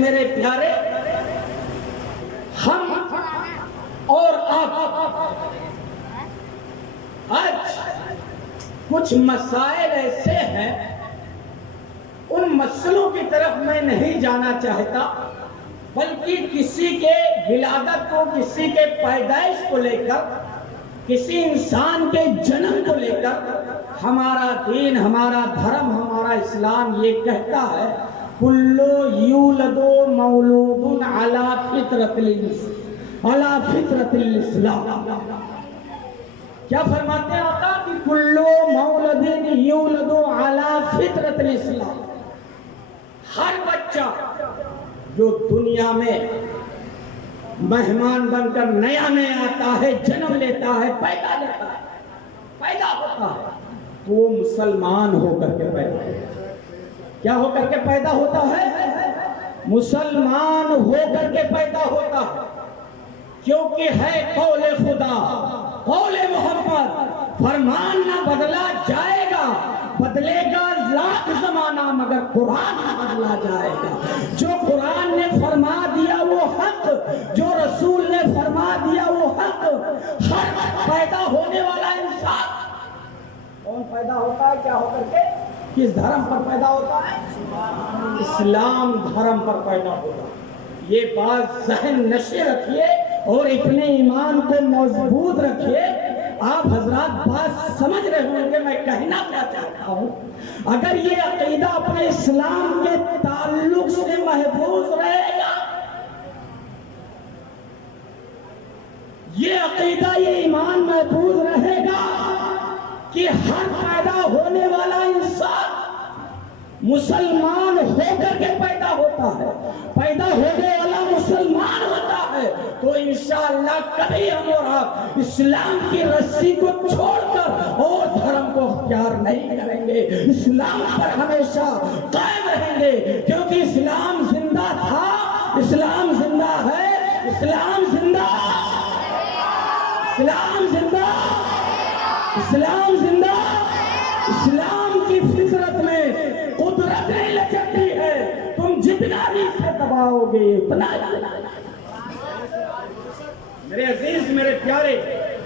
میرے پیارے، ہم اور آپ آج کچھ مسائل ایسے ہیں، ان مسئلوں کی طرف میں نہیں جانا چاہتا، بلکہ کسی کے ولادت کو، کسی کے پیدائش کو لے کر، کسی انسان کے جنم کو لے کر ہمارا دین، ہمارا دھرم، ہمارا اسلام یہ کہتا ہے کلو یولد مولود علی فطرت الاسلام۔ کیا فرماتے ہیں آقا کہ کلو مولد یولد علی فطرت الاسلام، ہر بچہ جو دنیا میں مہمان بن کر نیا آتا ہے، جنم لیتا ہے، پیدا ہوتا ہے، تو وہ مسلمان ہو کر کے پیدا ہوتا ہے۔ کیا ہو کر کے پیدا ہوتا ہے؟ مسلمان ہو کر کے پیدا ہوتا ہے، کیونکہ ہے قول خدا، قول محمد، فرمان نہ بدلا جائے گا، بدلے گا لاکھ زمانہ مگر قرآن نہ بدلا جائے گا۔ جو قرآن نے فرما دیا وہ حق، جو رسول نے فرما دیا وہ حق۔ ہر پیدا ہونے والا انسان کون پیدا ہوتا ہے؟ کیا ہو کر کے؟ کس دھرم پر پیدا ہوتا ہے؟ اسلام دھرم پر پیدا ہوتا ہے۔ یہ بات ذہن نشے رکھیے اور اپنے ایمان کو مضبوط رکھیے۔ آپ حضرات بات سمجھ رہے ہوں گے میں کہنا کیا چاہتا ہوں۔ اگر یہ عقیدہ اپنے اسلام کے تعلق سے محفوظ رہے گا، یہ عقیدہ، یہ ایمان محفوظ رہے گا کہ ہر پیدا ہونے والا انسان مسلمان ہو کر کے پیدا ہوتا ہے، پیدا ہونے والا مسلمان ہوتا ہے، تو انشاءاللہ کبھی ہم اور آپ اسلام کی رسی کو چھوڑ کر اور دھرم کو اختیار نہیں کریں گے، اسلام پر ہمیشہ قائم رہیں گے، کیونکہ اسلام زندہ تھا، اسلام زندہ ہے، اسلام زندہ، اسلام زندہ، اسلام زندہ۔ اسلام کی فطرت میں قدرت نہیں لچکتی ہے، تم جتنا بھی اسے دباؤ گے اتنا۔ میرے عزیز، میرے پیارے،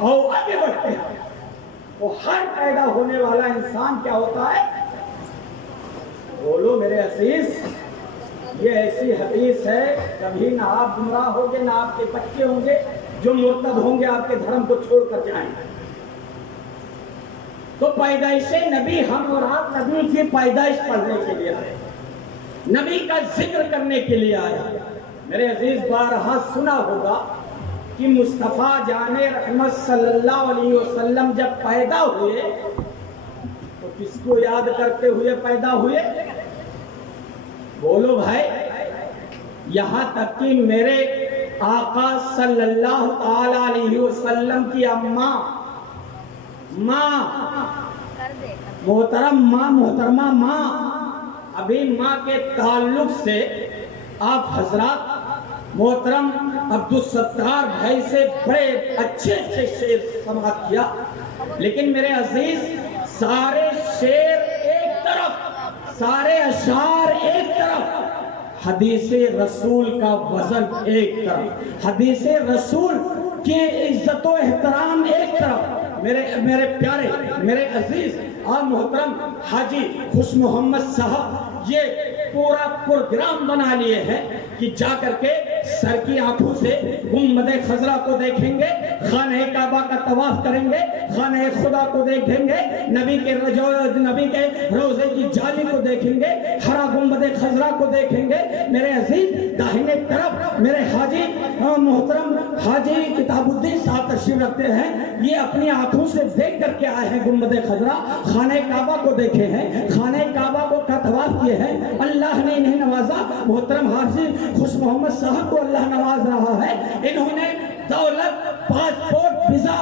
آؤ آگے بڑھتے ہیں۔ وہ ہر پیدا ہونے والا انسان کیا ہوتا ہے؟ بولو میرے عزیز، یہ ایسی حدیث ہے کبھی نہ آپ گمراہ ہوگے، نہ آپ کے بچے ہوں گے جو مرتد ہوں گے، آپ کے دھرم کو چھوڑ کر جائیں گے۔ تو پیدائش نبی، ہم اور آپ نبی کی پیدائش پڑھنے کے لیے آئے، نبی کا ذکر کرنے کے لیے آئے۔ میرے عزیز، بارہا سنا ہوگا کہ مصطفیٰ جان رحمت صلی اللہ علیہ وسلم جب پیدا ہوئے تو کس کو یاد کرتے ہوئے پیدا ہوئے؟ بولو بھائی۔ یہاں تک کہ میرے آقا صلی اللہ تعالی علیہ وسلم کی اماں، محترمہ ماں، ابھی ماں کے تعلق سے آپ حضرات محترم عبدالستار بھائی سے بڑے اچھے شعر سماعت کیا، لیکن میرے عزیز سارے شعر ایک طرف، سارے اشعار ایک طرف، حدیث رسول کا وزن ایک طرف، حدیث رسول کی عزت و احترام ایک طرف۔ میرے پیارے، میرے عزیز اور محترم حاجی خوش محمد صاحب یہ پورا پروگرام بنا لیے ہیں کہ جا کر کے سر کی آنکھوں سے گنبد خضرا کو دیکھیں گے، خانہ کعبہ کا طواف کریں گے، خانہ خدا کو دیکھیں گے، نبی کے روضے کی جالی کو دیکھیں گے، ہرا گنبد خضرا کو دیکھیں گے۔ میرے عزیز داہنے طرف میرے حاجی محترم حاجی کتاب الدین صاحب تشریف رکھتے ہیں، یہ اپنی آنکھوں سے دیکھ کر کے آئے ہیں گنبد خضرا، خانہ کعبہ کو دیکھے ہیں، خانہ کعبہ کو کا طواف کیے ہیں۔ اللہ نے انہیں نوازا، محترم حاجی خوش محمد صاحب کو اللہ نواز رہا ہے، انہوں نے دولت، پاسپورٹ، ویزا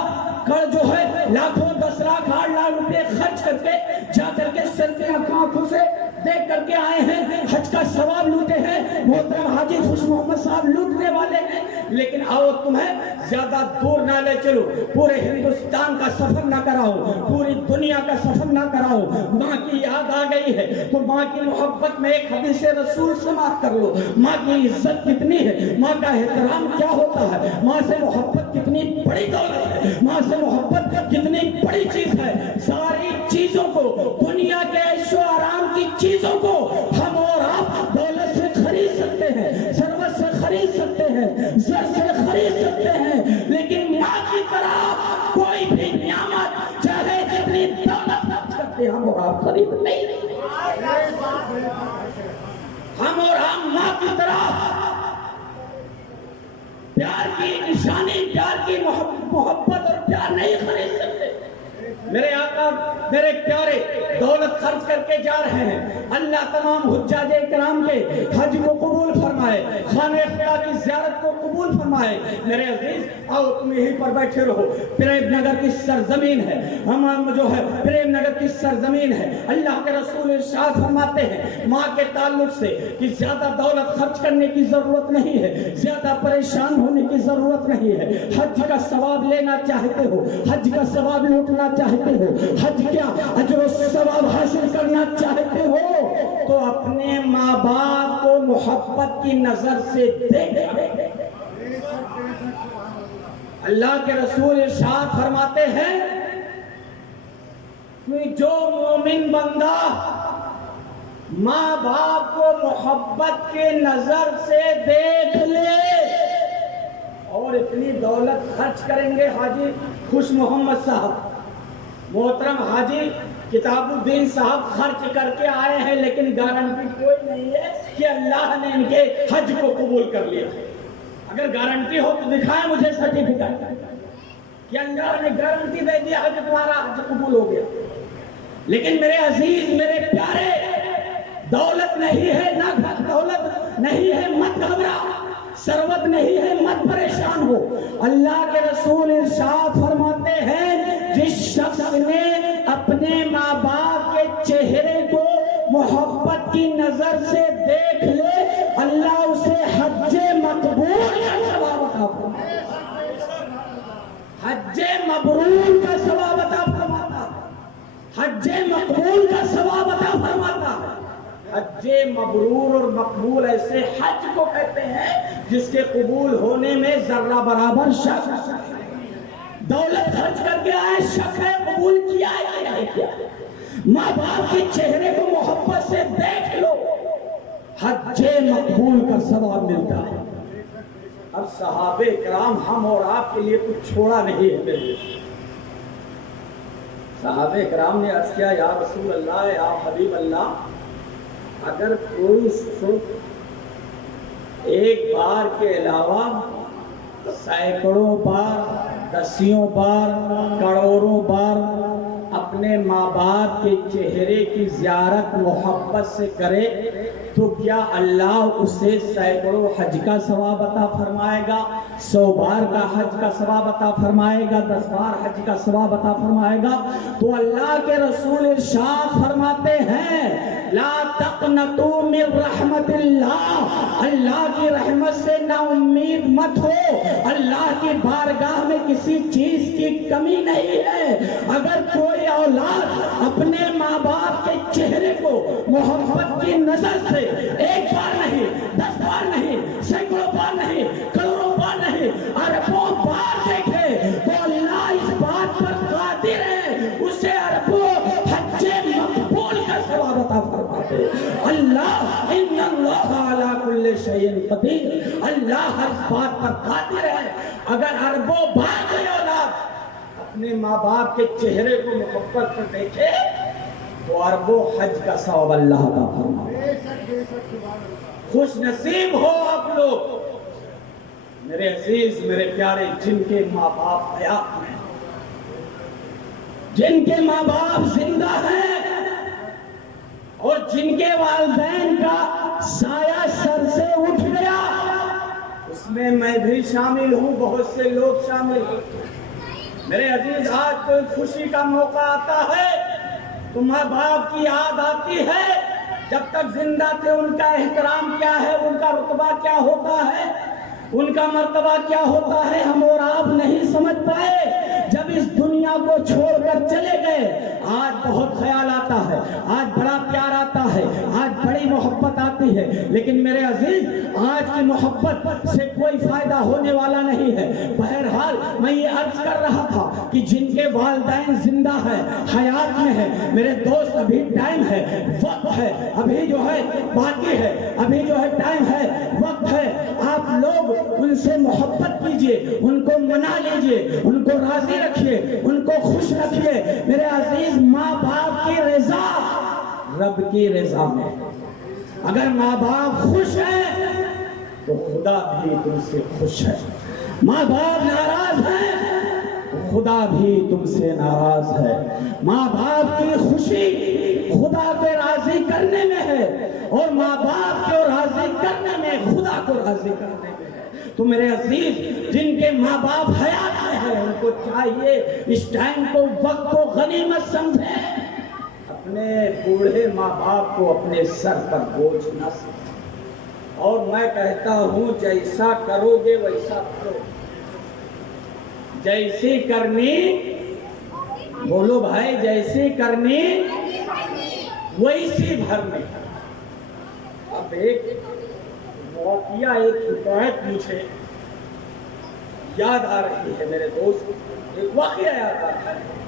کر جو ہے لاکھوں 10 لاکھ 8 لاکھ روپے خرچ کر کے جا کر کے سر کی آنکھوں سے دیکھ کر کے آئے ہیں، حج کا ثواب لوٹے ہیں، محترم حاجی خوش محمد صاحب لوٹنے والے ہیں، لیکن آؤ تمہیں زیادہ دور نہ لے چلو، پورے ہندوستان کا سفر نہ کراؤ، پوری دنیا کا سفر نہ کراؤ، ماں کی یاد آ گئی ہے تو ماں کی محبت میں ایک حدیث رسول سماعت کر لو۔ ماں کی عزت کتنی ہے، ماں کا احترام کیا ہوتا ہے، ماں سے محبت کتنی بڑی دولت ہے، ماں سے محبت کتنی بڑی چیز ہے۔ ساری چیزوں کو، دنیا کے عیش و آرام کی چیزوں کو ہم اور آپ دولت سے خرید سکتے ہیں، ثروت سے خرید سکتے ہیں، زر سے خرید سکتے ہیں، لیکن ماں کی طرح کوئی بھی نعمت چاہے جتنی دولت خرچ کرتے ہم اور آپ خرید نہیں۔ ہم اور ہم ماں کی طرح پیار کی نشانی، پیار کی محبت اور پیار نہیں خرید سکتے۔ میرے آقا میرے پیارے دولت خرچ کر کے جا رہے ہیں، اللہ تمام حجاج کرام کے حج کو قبول فرمائے، خانہ خدا کی زیارت کو قبول فرمائے۔ میرے عزیز آؤ تم یہیں پر بیٹھے رہو، پریم نگر کی سرزمین ہے، ہم جو ہے پریم نگر کی سرزمین ہے۔ اللہ کے رسول ارشاد فرماتے ہیں ماں کے تعلق سے کہ زیادہ دولت خرچ کرنے کی ضرورت نہیں ہے، زیادہ پریشان ہونے کی ضرورت نہیں ہے۔ حج کا ثواب لینا چاہتے ہو، حج کا ثواب لوٹنا چاہتے ہو، حج کیا اجر و ثواب حاصل کرنا چاہتے ہو تو اپنے ماں باپ کو محبت کی نظر سے دیکھ۔ اللہ کے رسول ارشاد فرماتے ہیں کہ جو مومن بندہ ماں باپ کو محبت کے نظر سے دیکھ لے اور اتنی دولت خرچ کریں گے، حاجی خوش محمد صاحب، محترم حاجی کتاب الدین صاحب خرچ کر کے آئے ہیں، لیکن گارنٹی کوئی نہیں ہے کہ اللہ نے ان کے حج کو قبول کر لیا۔ اگر گارنٹی ہو تو دکھائیں مجھے سرٹیفکیٹ کہ اللہ نے گارنٹی دے دیا حج تمہارا حج قبول ہو گیا۔ لیکن میرے عزیز میرے پیارے، دولت نہیں ہے، نہ دولت نہیں ہے مت گھبرا، ثروت نہیں ہے مت پریشان ہو۔ اللہ کے رسول ارشاد فرماتے ہیں جس شخص نے اپنے ماں باپ کے چہرے کو محبت کی نظر سے دیکھ لے، اللہ اسے حج مقبول کا ثواب عطا فرماتا، حج مبرور کا ثواب عطا فرماتا، حج مقبول کا ثواب عطا فرماتا۔ حج مبرور اور مقبول ایسے حج کو کہتے ہیں جس کے قبول ہونے میں ذرہ برابر شک ہے۔ دولت خرچ کر کے آئے، شک ہے قبول کیا یا نہیں کیا۔ ماں باپ کے چہرے کو محبت سے دیکھ لو، حج مقبول کا ثواب ملتا ہے۔ اب صحابہ کرام ہم اور آپ کے لیے کچھ چھوڑا نہیں ہے میرے لیے۔ صحابہ کرام نے عرض کیا یا رسول اللہ، یا حبیب اللہ، اگر کوئی شخص ایک بار کے علاوہ سینکڑوں بار، دسیوں بار، کروڑوں بار اپنے ماں باپ کے چہرے کی زیارت محبت سے کرے تو کیا اللہ اسے سینکڑوں حج کا ثواب عطا فرمائے گا، 100 بار کا حج کا ثواب عطا فرمائے گا، 10 بار حج کا ثواب عطا فرمائے گا؟ تو اللہ کے رسول ارشاد فرماتے ہیں لا تقنطوا من رحمت اللہ، اللہ کی رحمت سے نا امید مت ہو، اللہ کی بارگاہ میں کسی چیز کی کمی نہیں ہے۔ اگر کوئی اولاد اپنے ماں باپ کے چہرے کو محبت کی نظر سے ایک بار نہیں، 10 بار نہیں، سینکڑوں بار نہیں، کروڑوں بار نہیں، اربوں بار دیکھے تو اللہ اس بات پر قادر ہے اسے اربوں حج مقبول کا ثواب عطا فرماتے۔ اللہ ان اللہ علی کل شیء قدیر، اللہ ہر بات پر قادر ہے۔ اگر اربوں بار کوئی اولاد اپنے ماں باپ کے چہرے کو محبت سے دیکھے تو اربوں حج کا ثواب اللہ عطا فرمائے۔ خوش نصیب ہو آپ لوگ میرے عزیز میرے پیارے، جن کے ماں باپ حیات ہیں، جن کے ماں باپ زندہ ہیں اور جن کے والدین کا سایہ سر سے اٹھ گیا، اس میں میں بھی شامل ہوں، بہت سے لوگ شامل ہیں۔ میرے عزیز آج کوئی خوشی کا موقع آتا ہے تو ماں باپ کی یاد آتی ہے، جب تک زندہ تھے ان کا احترام کیا ہے، ان کا رتبہ کیا ہوتا ہے، ان کا مرتبہ کیا ہوتا ہے، ہم اور آپ نہیں سمجھ پائے۔ جب اس دنیا کو چھوڑ کر چلے گئے، آج بہت خیال آتا ہے، آج بڑا پیار آتا ہے، آج بڑی محبت آتی ہے، لیکن میرے عزیز آج کی محبت سے کوئی فائدہ ہونے والا نہیں ہے۔ بہرحال میں یہ عرض کر رہا تھا کہ جن کے والدین زندہ ہیں، حیات میں ہیں، میرے دوست ابھی ٹائم ہے، وقت ہے، ابھی جو ہے باقی ہے، ابھی جو ہے ٹائم ہے، وقت ہے، آپ لوگ ان سے محبت کیجئے، ان کو منا لیجئے، ان کو راضی رکھیے، ان کو خوش رکھیے۔ میرے عزیز ماں باپ کی رضا رب کی رضا میں، اگر ماں باپ خوش ہیں تو خدا بھی تم سے خوش ہے، ماں باپ ناراض ہیں تو خدا بھی تم سے ناراض ہے۔ ماں باپ کی خوشی خدا کو راضی کرنے میں ہے، اور ماں باپ کو راضی کرنے میں خدا کو راضی کرنے میں ہے۔ تو میرے عزیز جن کے ماں باپ حیات میں ہیں، ان کو چاہیے اس ٹائم کو، وقت کو غنیمت سمجھیں، اپنے بوڑھے ماں باپ کو اپنے سر پر بوجھ نہ سمجھیں۔ اور میں کہتا ہوں جیسا کرو گے ویسا کرو، جیسی کرنی، بولو بھائی، جیسی کرنی ویسی بھرنی۔ اب ایک واقعہ، ایک حکایت مجھے یاد آ رہی ہے میرے دوست، ایک واقعہ یاد آ رہا ہے۔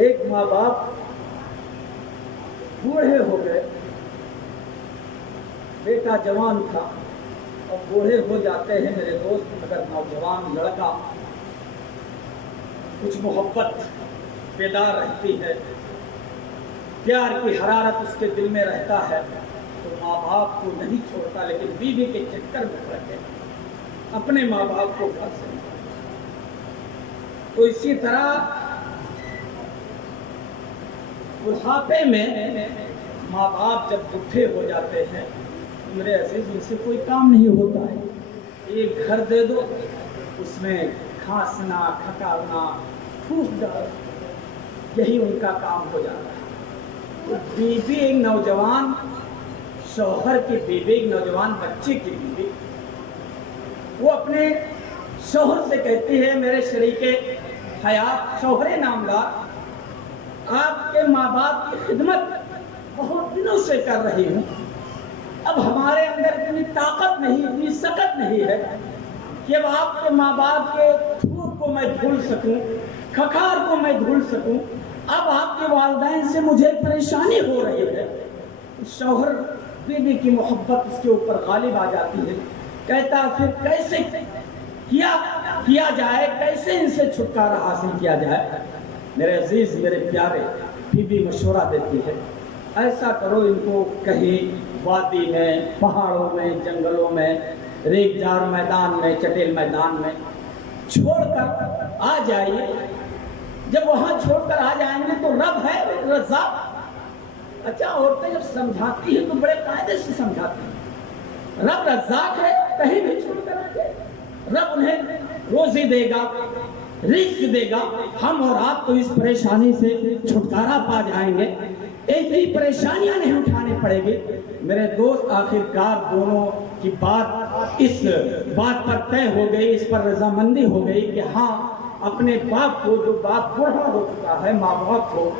ایک ماں باپ بوڑھے ہو گئے، بیٹا جوان تھا، اور بوڑھے ہو جاتے ہیں میرے دوست، مگر نوجوان لڑکا کچھ محبت بیدار رہتی ہے، پیار کی حرارت اس کے دل میں رہتا ہے، تو ماں باپ کو نہیں چھوڑتا، لیکن بیوی کے چکر میں پڑ کے اپنے ماں باپ کو گھر سے نکالتا۔ تو اسی طرح بڑھاپے میں ماں باپ جب بوڑھے ہو جاتے ہیں، میرے عزیز ان سے کوئی کام نہیں ہوتا ہے۔ ایک گھر دے دو، اس میں کھانسنا، کھکارنا، پھوک ڈالنا، یہی ان کا کام ہو جاتا ہے۔ تو بیوی ایک نوجوان شوہر کی بیوی، ایک نوجوان بچے کی بیوی، وہ اپنے شوہر سے کہتی ہے، میرے شریک حیات شوہر نامدار، آپ کے ماں باپ کی خدمت بہت دنوں سے کر رہی ہوں، اب ہمارے اندر اتنی طاقت نہیں، اتنی سکت نہیں ہے کہ اب آپ کے ماں باپ کے تھوک کو میں دھل سکوں، کھکار کو میں دھل سکوں، اب آپ کے والدین سے مجھے پریشانی ہو رہی ہے۔ شوہر بیوی کی محبت اس کے اوپر غالب آ جاتی ہے، کہتا پھر کیسے کیا جائے، کیسے ان سے چھٹکارا حاصل کیا جائے۔ میرے عزیز، میرے پیارے، بیوی مشورہ دیتی ہے، ایسا کرو، ان کو کہیں وادی میں، پہاڑوں میں، جنگلوں میں، ریگ جار میدان میں، چٹیل میدان میں چھوڑ کر آ جائیے۔ جب وہاں چھوڑ کر آ جائیں گے تو رب ہے رزاق۔ اچھا، عورتیں جب سمجھاتی ہیں تو بڑے قاعدے سے سمجھاتی ہیں، رب رزاق ہے، کہیں بھی چھوڑ کر آ جائے، رب انہیں روزی دے گا، رزق دے گا، ہم اور آپ تو اس پریشانی سے چھٹکارا پا جائیں گے، ایک ہی پریشانیاں نہیں اٹھانے پڑے گی۔ میرے دوست، آخر کار دونوں کی بات اس بات پر طے ہو گئی، اس پر رضامندی ہو گئی کہ ہاں، اپنے باپ کو، جو باپ بوڑھا ہو چکا ہے، ماں باپ کو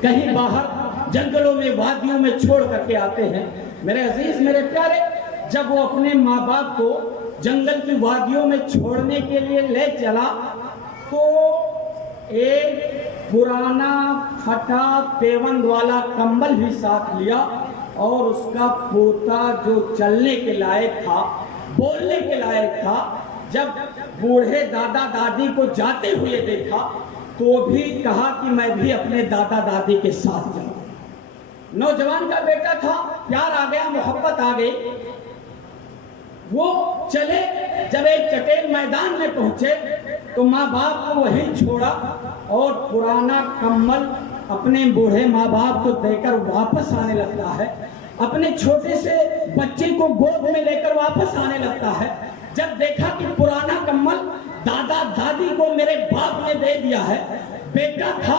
کہیں باہر جنگلوں میں، وادیوں میں چھوڑ کر کے آتے ہیں۔ میرے عزیز، میرے پیارے، جب وہ اپنے ماں باپ کو جنگل کی وادیوں میں چھوڑنے کے لیے لے چلا تو ایک پرانا پھٹا پیوند والا کمبل بھی ساتھ لیا، اور اس کا پوتا جو چلنے کے لائق تھا، بولنے کے لائق تھا، جب بوڑھے دادا دادی کو جاتے ہوئے دیکھا تو بھی کہا کہ میں بھی اپنے دادا دادی کے ساتھ جاؤں۔ نوجوان کا بیٹا تھا، پیار آ گیا، محبت آ گئی، وہ چلے۔ جب ایک چٹیل میدان میں پہنچے تو ماں باپ کو وہیں چھوڑا، اور پرانا کمبل اپنے بوڑھے ماں باپ کو دے کر واپس آنے لگتا ہے، اپنے چھوٹے سے بچے کو گود میں لے کر واپس آنے لگتا ہے۔ جب دیکھا کہ پرانا کمبل دادا دادی کو میرے باپ نے دے دیا ہے، بیٹا تھا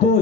2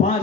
5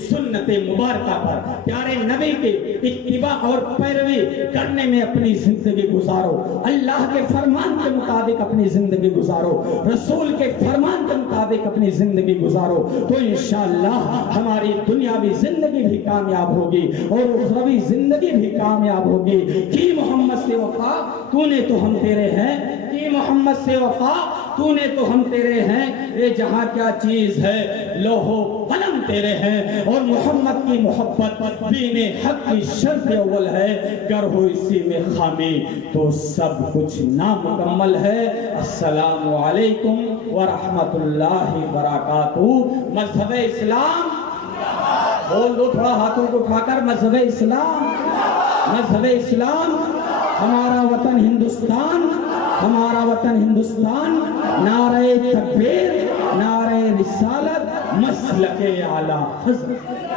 سنت مبارکہ پر، پیارے نبی کے اتباع اور پیروی کرنے میں اپنی زندگی گزارو، اللہ کے فرمان کے مطابق اپنی زندگی گزارو، رسول کے فرمان کے مطابق اپنی زندگی گزارو، تو انشاءاللہ ہماری دنیاوی زندگی بھی کامیاب ہوگی اور اخروی زندگی بھی کامیاب ہوگی۔ کی محمد سے وفا تو نے تو ہم تیرے ہیں، کی محمد سے وفا تو نے تو ہم تیرے ہیں، اے جہاں کیا چیز ہے لوح و قلم تیرے ہیں، اور محمد کی محبت دین حق کی شرط اول ہے، گر ہو اسی میں خامی تو سب کچھ نامکمل ہے۔ السلام علیکم ورحمۃ اللہ وبرکاتہ۔ مذہب اسلام بول دو تھوڑا ہاتھوں کو اٹھا کر، مذہب اسلام، مذہب اسلام، ہمارا وطن ہندوستان، ہمارا وطن ہندوستان، نعرہ تکبیر، نعرہ رسالت، مسلک اعلیٰ حضرت۔